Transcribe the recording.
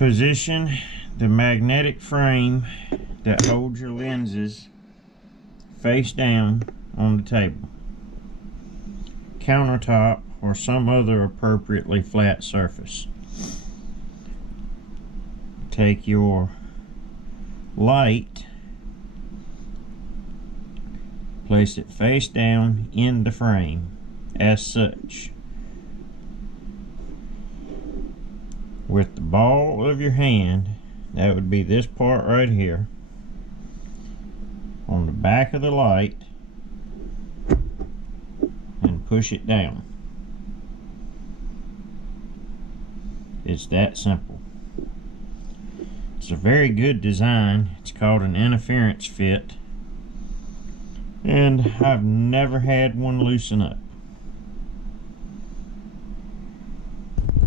Position the magnetic frame that holds your lenses face down on the table, countertop, or some other appropriately flat surface. Take your light, place it face down in the frame as such. With the ball of your hand, that would be this part right here, on the back of the light, and push it down. It's that simple. It's a very good design. It's called an interference fit, and I've never had one loosen up.